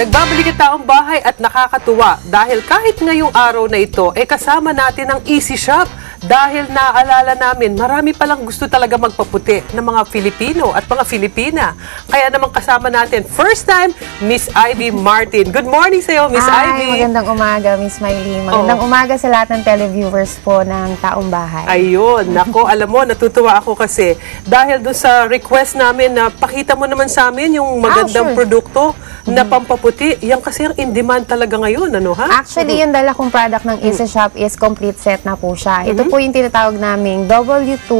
Nagbabalik ang taong bahay at nakakatuwa dahil kahit ngayong araw na ito, kasama natin ang Easy Shop. Dahil naaalala namin, marami palang gusto talaga magpaputi ng mga Filipino at mga Filipina. Kaya naman kasama natin, first time, Miss Ivy Martin. Good morning sa iyo, Miss Ivy. Magandang umaga, Miss Maylene. Magandang umaga sa lahat ng televiewers po ng taong bahay. Ayun, nako, alam mo, natutuwa ako kasi dahil doon sa request namin na pakita mo naman sa amin yung magandang produkto na pampaputi. Yan kasi ang in-demand talaga ngayon, ano ha? Actually, yung dala kong product ng Easy Shop is complete set na po siya. Ito po yung tinatawag naming W2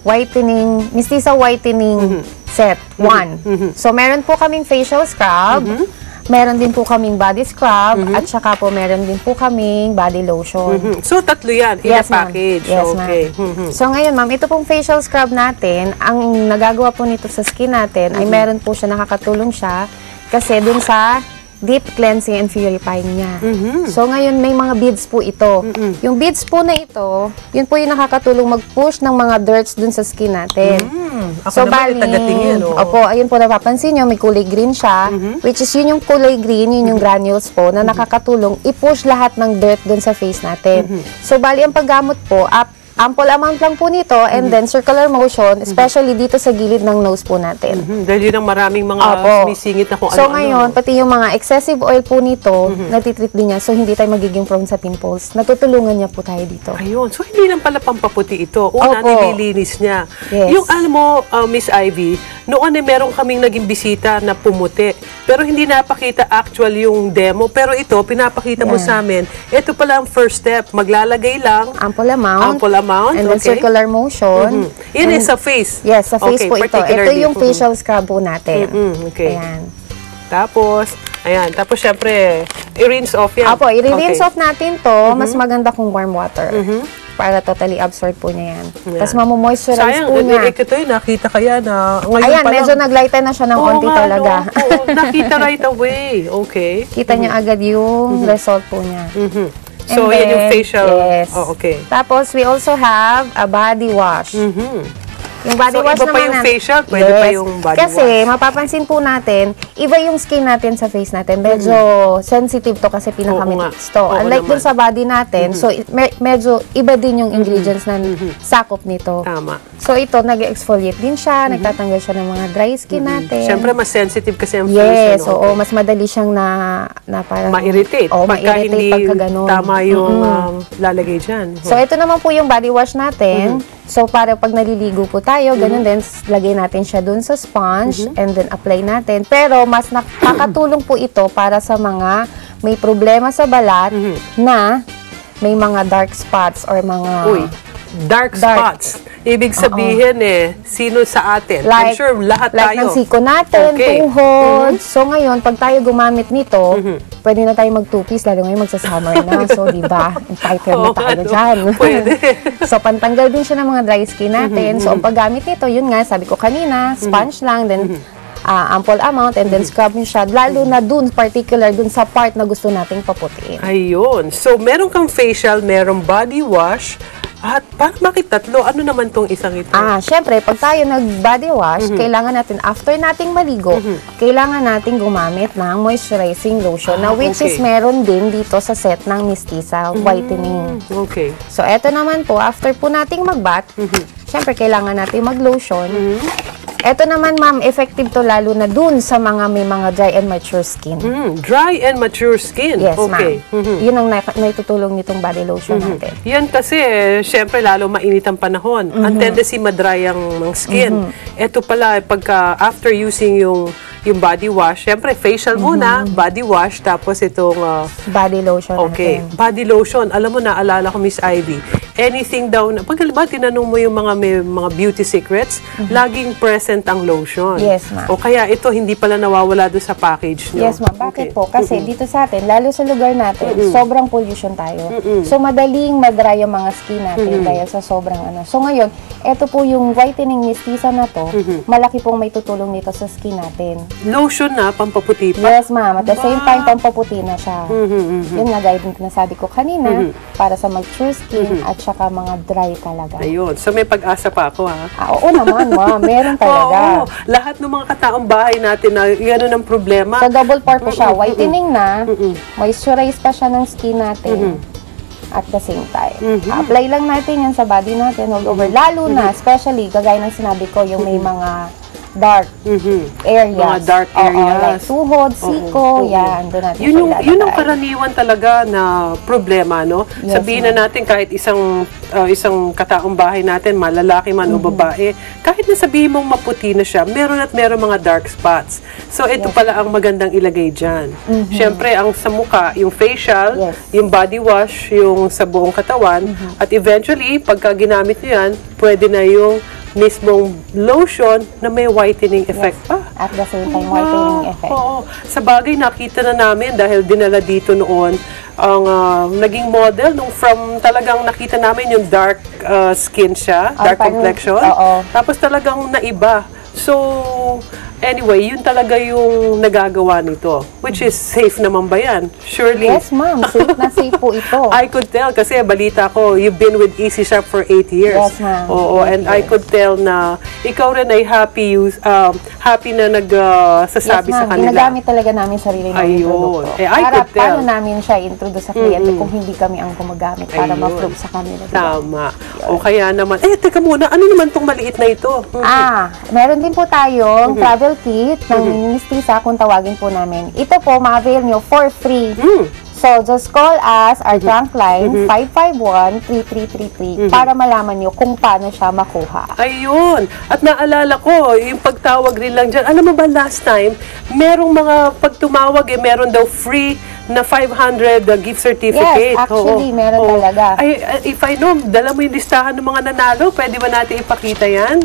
whitening, Mestiza whitening set 1. So, meron po kaming facial scrub, meron din po kaming body scrub, at saka po meron din po kaming body lotion. So, tatlo yan in a package. Yes, okay. So, ngayon, ma'am, ito pong facial scrub natin, ang nagagawa po nito sa skin natin ay meron po siya, nakakatulong siya kasi dun sa deep cleansing and purifying niya. So, ngayon, may mga beads po ito. Yung beads po na ito, yun po yung nakakatulong mag-push ng mga dirts dun sa skin natin. Ako naman tagatingin. Opo, ayun po, napapansin nyo, may kulay green siya, which is yun yung kulay green, yun yung granules po, na nakakatulong i-push lahat ng dirt dun sa face natin. So, bali, ang paggamot po, ample amount lang po nito, and then circular motion, especially dito sa gilid ng nose po natin. Dahil yun ang maraming mga sumisingit na kung ano-ano. So ngayon, pati yung mga excessive oil po nito, natitreat din niya, so hindi tayo magiging prone sa pimples. Natutulungan niya po tayo dito. Ayun, so hindi lang pala pampaputi ito. Una, nililinis niya. Yes. Yung alam mo, Miss Ivy, noon meron kaming naging bisita na pumuti. Pero hindi napakita actual yung demo. Pero ito, pinapakita mo sa amin. Ito pala ang first step. Maglalagay lang. Ample amount. And then circular motion. Yan is sa face. Yes, sa face po ito. Ito yung facial scrub po natin. Okay. Ayan. Tapos syempre, i-rinse off yan. Apo, i-rinse off natin to. Mas maganda kung warm water. Para totally absorb po niya yan. Tapos mamomoisturize po niya. Sayang, ito nakita kaya na ngayon ayan, medyo naglighten na siya ng konti talaga. Nakita right away. Okay. Kita niya agad yung result po niya. So, yan yung facial. Yes. Okay. Tapos, we also have a body wash. Yung body wash iba pa naman yung facial, pwede pa yung body wash. Kasi, mapapansin po natin, iba yung skin natin sa face natin. Medyo sensitive to kasi pinaka-mix to. Unlike dun sa body natin, so medyo iba din yung ingredients na sakop nito. Tama. So, ito, nag-exfoliate din siya, nagtatanggal siya ng mga dry skin natin. Siyempre, mas sensitive kasi ang face. Yes, oo, mas madali siyang na parang ma-irritate. Ma-irritate pagka ganun. Tama yung lalagay dyan. So, ito naman po yung body wash natin. So, para pag naliligo po tayo, ganun din, lagay natin siya dun sa sponge and then apply natin. Pero, mas nakakatulong po ito para sa mga may problema sa balat na may mga dark spots or mga... Dark spots. Ibig sabihin sino sa atin? I'm sure lahat tayo. Like ng siko natin, tuhod. So ngayon, pag tayo gumamit nito, pwede na tayo mag-two-piece, lalo ngayon magsa-summer na. So, di ba? Entitled na tayo dyan. Pwede. So, pantanggal din siya ng mga dry skin natin. So, ang paggamit nito, yun nga, sabi ko kanina, sponge lang, then ample amount, and then scrub nyo siya. Lalo na dun, particular dun sa part na gusto nating paputiin. Ayun. So, meron kang facial, merong body wash, at bakit tatlo? Ano naman tong isang ito? Syempre, pag tayo nag-body wash, kailangan natin, after nating maligo, kailangan nating gumamit ng moisturizing lotion, na which is meron din dito sa set ng Mestiza whitening. Okay. So, eto naman po, after po nating mag-bath, syempre, kailangan natin mag-lotion. Ito naman, ma'am, effective to lalo na dun sa mga may mga dry and mature skin. Dry and mature skin? Yes, ma'am. Yun ang naitutulong nitong body lotion natin. Yan kasi, syempre, lalo mainit ang panahon. Ang tendency madry ang skin. Ito pala, pagka after using yung body wash, syempre, facial muna, body wash, tapos itong... body lotion natin. Body lotion. Alam mo, naalala ko, Miss Ivy, anything daw, pag tinanong mo yung mga beauty secrets, laging present ang lotion. Yes, ma'am. O kaya ito, hindi pala nawawala doon sa package nyo. Yes, ma'am. Bakit po? Kasi dito sa atin, lalo sa lugar natin, sobrang pollution tayo. So, madaling madry yung mga skin natin dahil sa sobrang ano. So, ngayon, ito po yung whitening Mestiza na to, malaki pong may tutulong nito sa skin natin. lotion na, pampaputi pa. Yes, ma'am. At the same time, pampaputi na siya. Yun nga, gaya din nasabi ko kanina, para sa mature skin at saka mga dry talaga. Ayun. So, may pag-asa pa ako, ha? Oo naman, ma'am. Meron talaga. Oo. Lahat ng mga kataong bahay natin na yan ang problema. So, double purpose siya. Whitening na, moisturize pa siya ng skin natin. At the same time. Apply lang natin yan sa body natin all over. Lalo na, especially, kagaya ng sinabi ko, yung may mga dark areas. Mga dark areas. Like tuhod, siko, yan. Doon natin Yun siya yung ilalagay. karaniwan talaga na problema, no? Yes, Sabihin na natin kahit isang kataong bahay natin, malalaki man o babae, kahit na sabihin mong maputi na siya, meron mga dark spots. So, ito pala ang magandang ilagay dyan. Siyempre, ang sa mukha, yung facial, yung body wash, yung sa buong katawan, at eventually, pagka ginamit nyo yan, pwede na yung mismong lotion na may whitening effect pa. At the same time, whitening effect. Oo. Sa bagay, nakita na namin dahil dinala dito noon ang naging model nung from talagang nakita namin yung dark skin siya, dark complexion. Tapos talagang naiba. So, anyway, yun talaga yung nagagawa nito. Which is safe naman ba yan? Surely. Yes, ma'am. Safe na safe po ito. I could tell kasi balita ko, you've been with Easy Shop for 8 years. Yes, ma'am. Oo, and I could tell na ikaw rin ay happy na nagsasabi sa kanila. Ginagamit talaga namin sarili namin produkto. I could tell. Paano namin siya introduce sa kliyente kung hindi kami ang gumagamit para ma-prove sa kanila. Diba? Tama. O kaya naman, teka muna, ano naman tong maliit na ito? Meron din po tayong travel kit ng Ministisa kung tawagin po namin. Ito po, ma-avail nyo for free. So, just call us, our trunk line, 551-3333 para malaman nyo kung paano siya makuha. Ayun. At naalala ko, yung pagtawag rin lang dyan. Alam mo ba, last time, merong mga pagtumawag, meron daw free na 500 gift certificate. Yes, actually, meron talaga. If I know, dala mo yung listahan ng mga nanalo, pwede ba natin ipakita yan?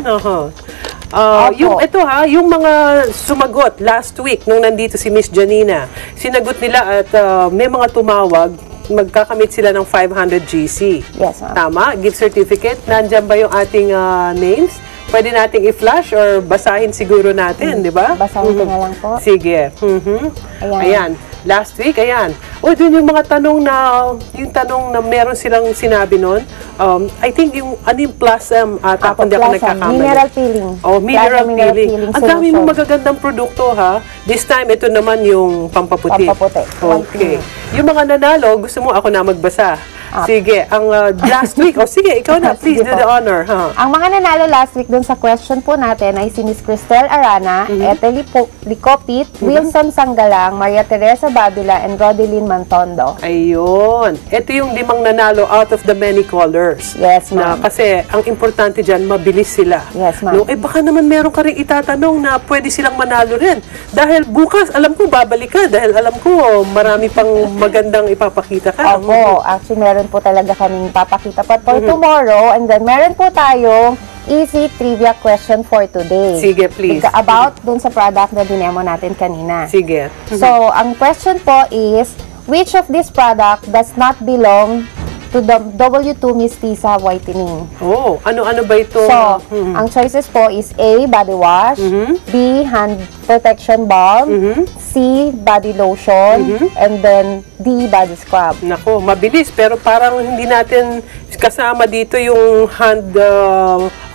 Yung yung mga sumagot last week nung nandito si Miss Janina, sinagot nila at may mga tumawag, magkakamit sila ng 500 GC. Yes, ma'am. Tama? Gift certificate. Nandyan ba yung ating names? Pwede nating i-flash or basahin siguro natin, di ba? Basahin ko na lang po. Sige. Ayan. Last week, ayan. Dun yung mga tanong na meron silang sinabi nun. I think yung plus ata, kung di ako nagkakamali. Mineral peeling. Mineral peeling. Ang dami mong magagandang produkto, ha? This time, ito naman yung pampaputi. Okay. Yung mga nanalo, gusto mo ako na magbasa. Sige, ang last week, sige, ikaw na, please do the honor. Ang mga nanalo last week dun sa question po natin ay si Miss Cristel Arana, Ethel Licopit, Wilson Sanggalang, Maria Teresa Babila, and Rodeline Mantondo. Ayun. Ito yung 5 nanalo out of the many callers. Yes, ma'am. Kasi ang importante dyan, mabilis sila. Yes, ma'am. Baka naman meron ka rin itatanong na pwede silang manalo rin. Dahil bukas, alam ko, babalik ka. Dahil alam ko, marami pang magandang ipapakita ka. Opo, actually meron po talaga kaming papakita pa for tomorrow. And then meron po tayong easy trivia question for today. Sige, please. About dun sa product na dinemo natin kanina. Sige. So, ang question po is, which of this product does not belong to the W2 Mistisa Whitening? Ano ba ito? So, ang choices po is A, body wash, B, hand protection balm, C, body lotion, and then D, body scrub. Nako, mabilis, pero parang hindi natin kasama dito yung hand,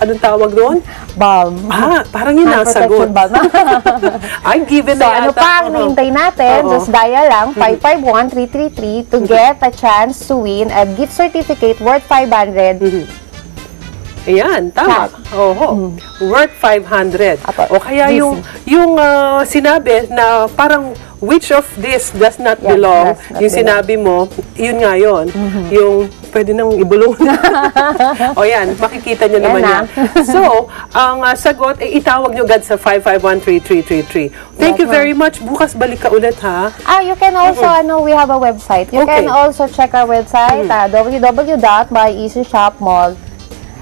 anong tawag doon? Balm. Parang yun nasagot. I'm given So, na ano pa ang nahintay natin? Just dial lang 551-333 to get a chance to win a gift certificate worth 500. Ayan, tama. Worth 500. O kaya yung sinabi na parang which of this does not belong, yung sinabi mo, yun nga yun. Yung pwede nang ibulong. O yan, makikita nyo naman yan. So, ang sagot, itawag nyo agad sa 551-3333. Thank you very much. Bukas balik ka ulit, ha? You can also, we have a website. You can also check our website, www.myeasyshopmall.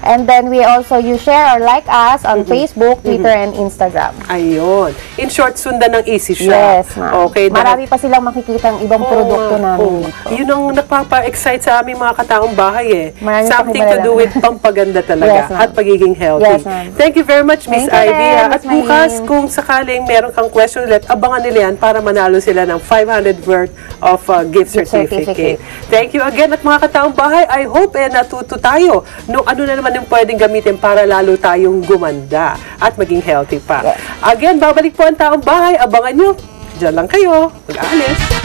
And then you share or like us on Facebook, Twitter, and Instagram. Ayun. In short, sundan ng Easy Shop. Yes, ma'am. Okay. Marami pa silang makikita ang ibang produkto namin dito. Yun ang nagpapa-excite sa aming mga kataong bahay eh. Marami Something pa to do with pampaganda talaga Yes, ma'am. at pagiging healthy. Yes, ma'am. Thank you very much, Miss Thank you Ivy. rin, At Miss bukas, Maylene. kung sakaling meron kang question ulit, abangan nila yan para manalo sila ng 500 worth of gift certificate. Thank you again at mga kataong bahay. I hope natuto tayo no ano na naman yung pwedeng gamitin para lalo tayong gumanda at maging healthy pa. Yes. Again, babalik po ang taong bahay. Abangan nyo. Diyan lang kayo. Mag-aalis.